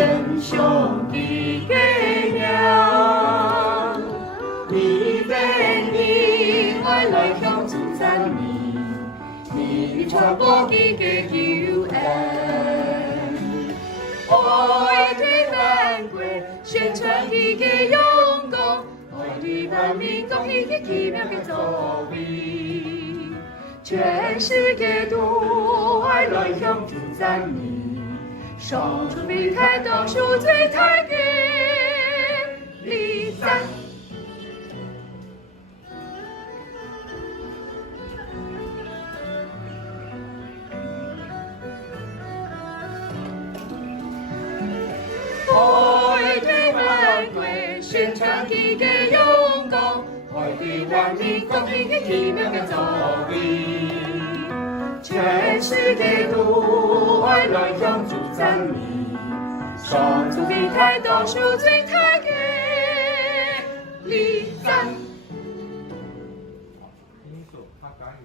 称兄弟给娘，你非你爱来向主赞美，你传播你嘅救恩，爱对万贵，宣传你嘅勇功，爱对万民共你嘅奇妙嘅作为，全世界都爱来向主赞美。上主离开倒数最太给礼赞，爱对万贵，宣传你嘅勇功，爱对万民共你嘅奇妙嘅作为。全世界都爱来向主赞美，上主离开倒数最太给礼赞。听一首他感语。